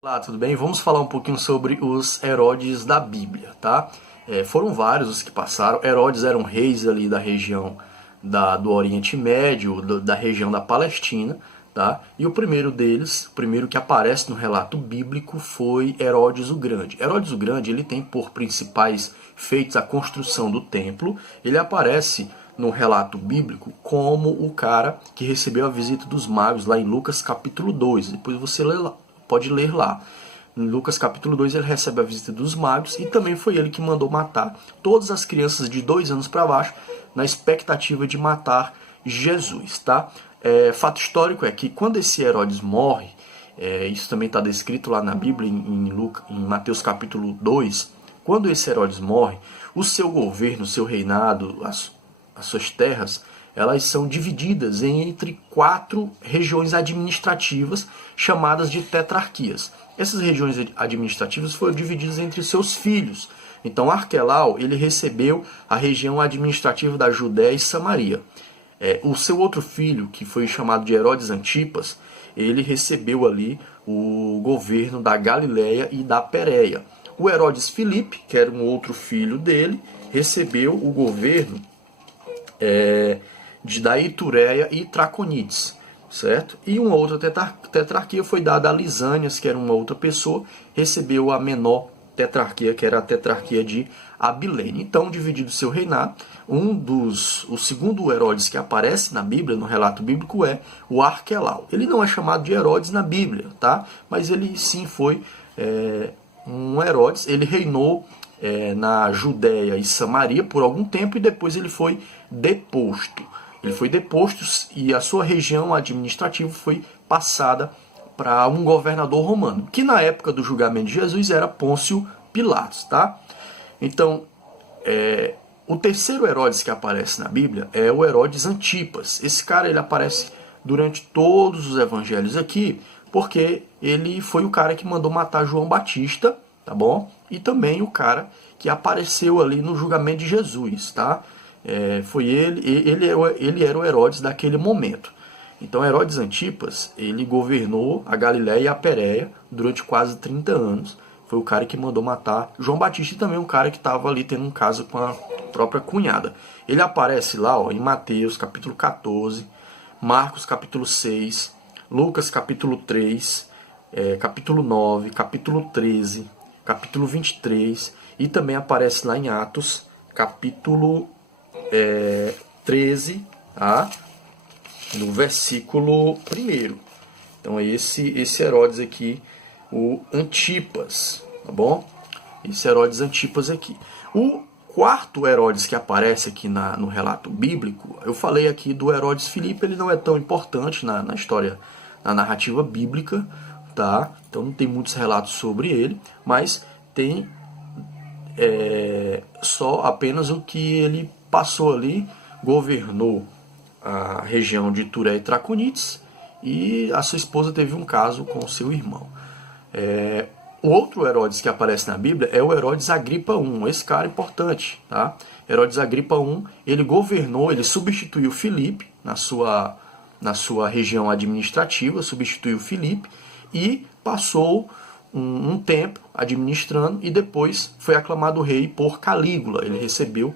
Olá, tudo bem? Vamos falar um pouquinho sobre os Herodes da Bíblia, tá? Foram vários os que passaram. Herodes eram reis ali da região do Oriente Médio, da região da Palestina, tá? E o primeiro deles, o primeiro que aparece no relato bíblico, foi Herodes o Grande. Herodes o Grande, ele tem por principais feitos a construção do templo. Ele aparece no relato bíblico como o cara que recebeu a visita dos magos lá em Lucas capítulo 2. Depois você lê lá. Pode ler lá. Em Lucas capítulo 2 ele recebe a visita dos magos e também foi ele que mandou matar todas as crianças de 2 anos para baixo na expectativa de matar Jesus, tá? Fato histórico é que quando esse Herodes morre, isso também está descrito lá na Bíblia, em Mateus capítulo 2, quando esse Herodes morre, o seu governo, o seu reinado, as suas terras, elas são divididas entre 4 regiões administrativas chamadas de tetrarquias. Essas regiões administrativas foram divididas entre seus filhos. Então Arquelau ele recebeu a região administrativa da Judéia e Samaria. O seu outro filho, que foi chamado de Herodes Antipas, ele recebeu ali o governo da Galiléia e da Pérea. O Herodes Filipe, que era um outro filho dele, recebeu o governo da Itureia e Traconites, certo? E uma outra tetrarquia foi dada a Lisânias, que era uma outra pessoa, recebeu a menor tetrarquia, que era a tetrarquia de Abilene. Então, dividido seu reinado, o segundo Herodes que aparece na Bíblia, no relato bíblico, é o Arquelau. Ele não é chamado de Herodes na Bíblia, tá? Mas ele sim foi um Herodes. Ele reinou na Judéia e Samaria por algum tempo e depois ele foi deposto. Ele foi deposto e a sua região administrativa foi passada para um governador romano, que na época do julgamento de Jesus era Pôncio Pilatos, tá? Então, o terceiro Herodes que aparece na Bíblia é o Herodes Antipas. Esse cara ele aparece durante todos os evangelhos aqui, porque ele foi o cara que mandou matar João Batista, tá bom? E também o cara que apareceu ali no julgamento de Jesus, tá? Foi ele era o Herodes daquele momento. Então Herodes Antipas, ele governou a Galiléia e a Pérea durante quase 30 anos. Foi o cara que mandou matar João Batista e também um cara que estava ali tendo um caso com a própria cunhada. Ele aparece lá em Mateus capítulo 14, Marcos capítulo 6, Lucas capítulo 3, capítulo 9, capítulo 13, capítulo 23 e também aparece lá em Atos capítulo 13, tá? No versículo 1. Então esse Herodes aqui, o Antipas, tá bom? Esse Herodes Antipas aqui. O quarto Herodes que aparece aqui no relato bíblico, eu falei aqui do Herodes Filipe, ele não é tão importante na história, na narrativa bíblica, tá? Então não tem muitos relatos sobre ele, mas tem só apenas o que ele passou ali, governou a região de Turé e Traconites e a sua esposa teve um caso com seu irmão. O outro Herodes que aparece na Bíblia é o Herodes Agripa I. Esse cara é importante, tá? Herodes Agripa I, ele governou, ele substituiu Filipe na sua região administrativa, substituiu Filipe e passou um tempo administrando e depois foi aclamado rei por Calígula. Ele recebeu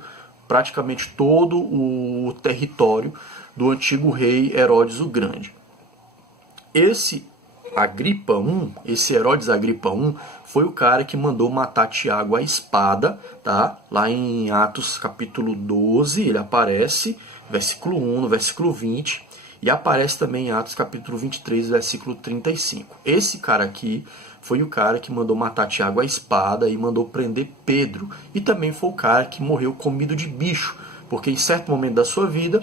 praticamente todo o território do antigo rei Herodes o Grande. Esse Herodes Agripa I, foi o cara que mandou matar Tiago à espada, tá? Lá em Atos capítulo 12, ele aparece, versículo 1, no versículo 20, e aparece também em Atos capítulo 23, versículo 35. Esse cara aqui foi o cara que mandou matar Tiago à espada e mandou prender Pedro. E também foi o cara que morreu comido de bicho, porque em certo momento da sua vida,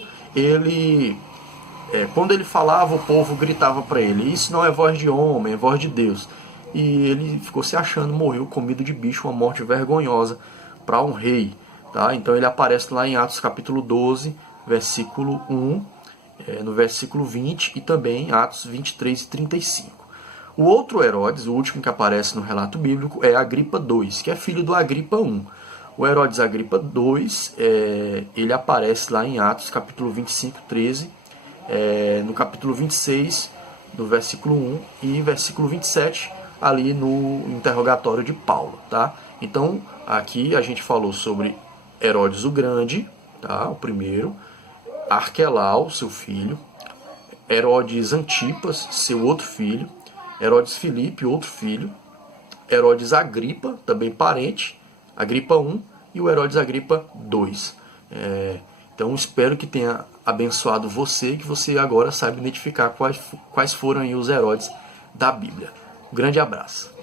quando ele falava, o povo gritava para ele: isso não é voz de homem, é voz de Deus. E ele ficou se achando, morreu comido de bicho, uma morte vergonhosa para um rei. Tá? Então ele aparece lá em Atos capítulo 12, versículo 1, no versículo 20 e também em Atos 23 e 35. O outro Herodes, o último que aparece no relato bíblico, é Agripa II, que é filho do Agripa I. O Herodes Agripa II, ele aparece lá em Atos capítulo 25, 13, no capítulo 26, no versículo 1 e versículo 27, ali no interrogatório de Paulo, tá? Então, aqui a gente falou sobre Herodes o Grande, tá? O primeiro, Arquelau, seu filho, Herodes Antipas, seu outro filho, Herodes Filipe, outro filho, Herodes Agripa, também parente, Agripa I, e o Herodes Agripa II. Então espero que tenha abençoado você e que você agora saiba identificar quais foram aí os Herodes da Bíblia. Um grande abraço.